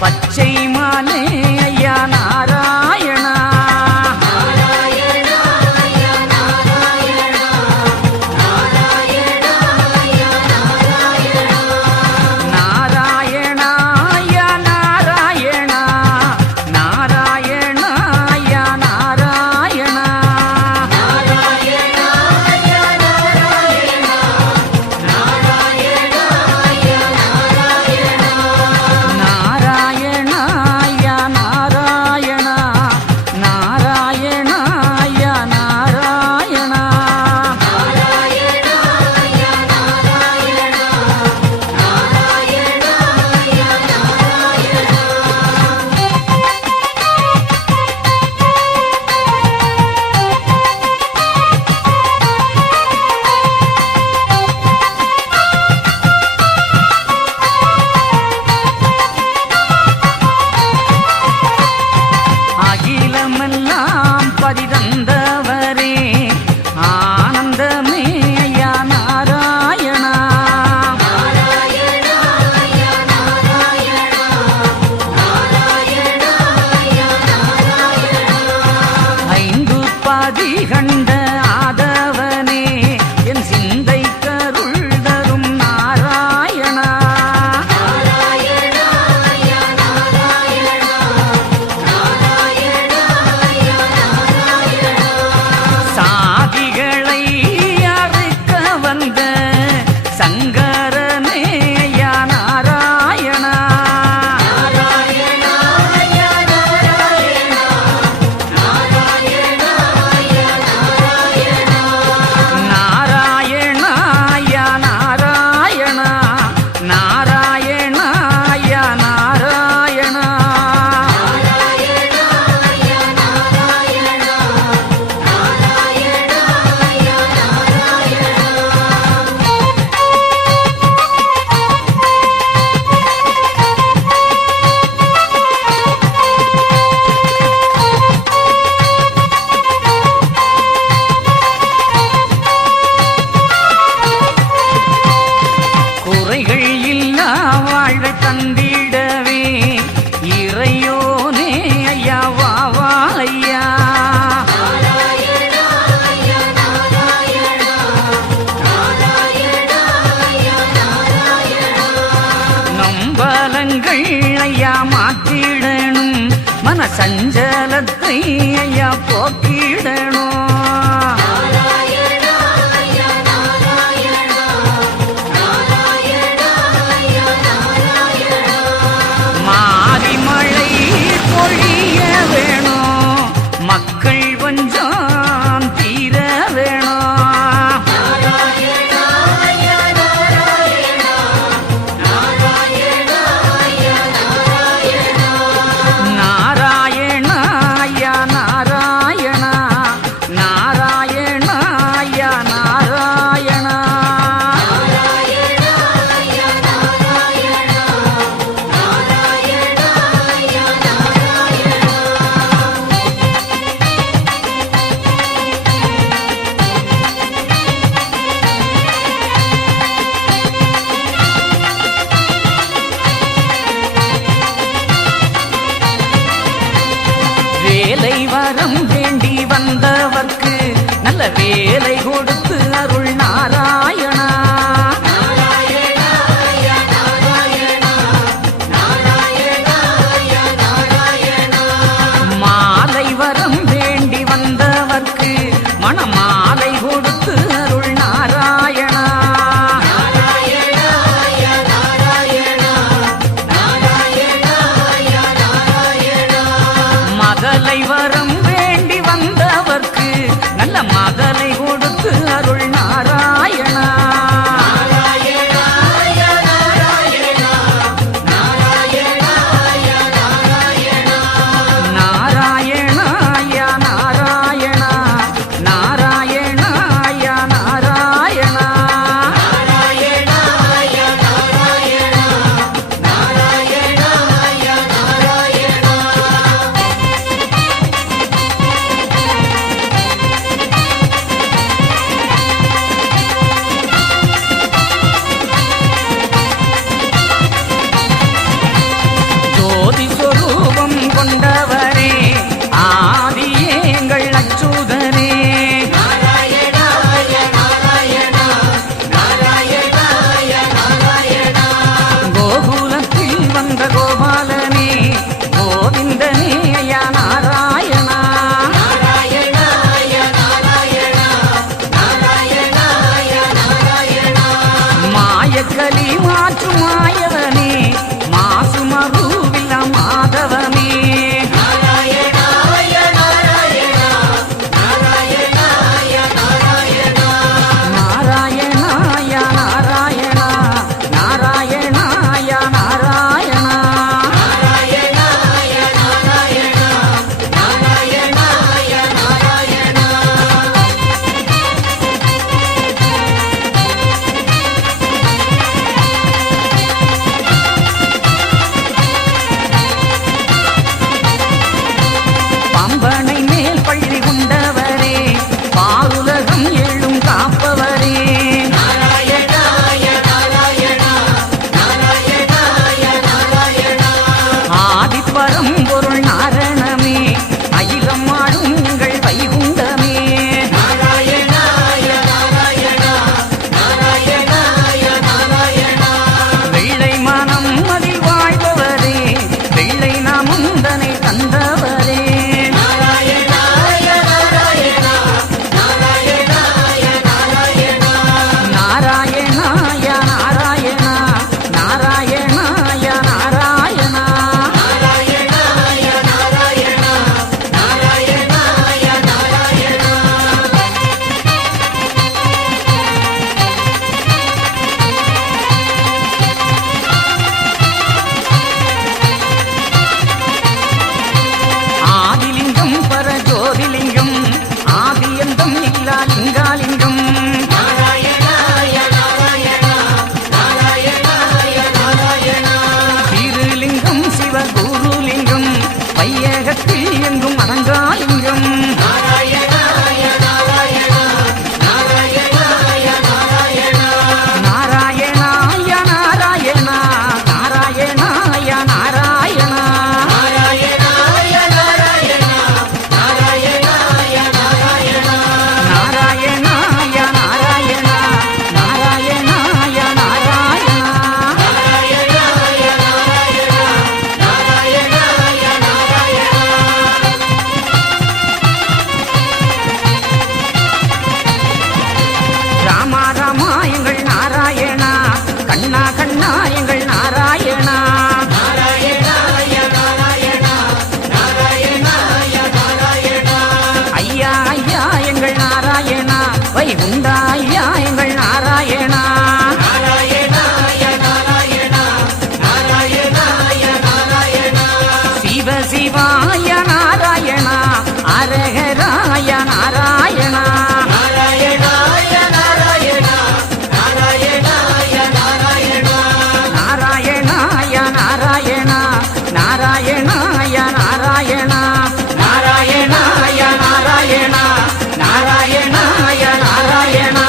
பச்சை மாலே ஐயா நாராயணா பதிதந்தவரே ஆனந்தமே ஐயா நாராயணா ஐந்து பாதி கண்ட ஆதவனே என் சிந்தை கருள் தரும் நாராயணா சாதிகளை அறுக்க வந்த சங்கரனே ஐயா நாராயணா நாராயணா ஐயா நாராயணா நாராயணா ஐயா நாராயணா குறைகள் இல்லா வாழ்வை தந்திடவே இறையோனே ஐயா வா வா ஐயா நம்பலங்கள் ஐயா மாற்றிடணும் மன சஞ்சலத்தை ஐயா போக்கிடணும் மாரிமழை பொழிய வேணும் மக்கள் கொஞ்சம் தீர வேணும் நாராயணா ஐயா நாராயணா நாராயணா ஐயா நாராயணா வேலை வரம் வேண்டி வந்தவர்க்கு நல்ல வேலை கொடுத்து அருள் நாராயணா மாலை வரம் வேண்டி வந்தவர்க்கு மணமாலை கொடுத்து அருள் நாராயணா மதலை வரம் வேண்டி வந்தவர்க்கு நல்ல மதலை கொடுத்து அருள் நாராயணா நாராயணா ஐயா நாராயணா நாராயணா தேகத்தில் எங்கும் அடங்காலிங்கம் நாராயணாய நாராயணா நாராயணாய நாராயணா நாராயணாய நாராயணா நாராயணாய நாராயணா ராமா ராமா எங்கள் நாராயணா கண்ணா கண்ணா எங்கள் நாராயணா ஐயா ஐயா எங்கள் நாராயணா வைகுண்டா ஐயா எங்கள் நாராயணா சிவ சிவாய நாராயணா அரகராய நாராயணா நாராயணாய நாராயணா நாராயணாய நாராயணா நாராயணாய நாராயணா நாராயணாய நாராயணா நாராயணாய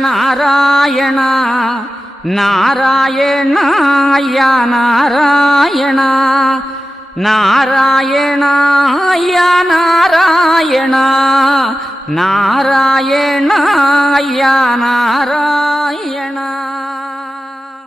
நாராயணா நாராயணாய நாராயணா நாராயணாய நாராயணா நாராயணாய நாராயணா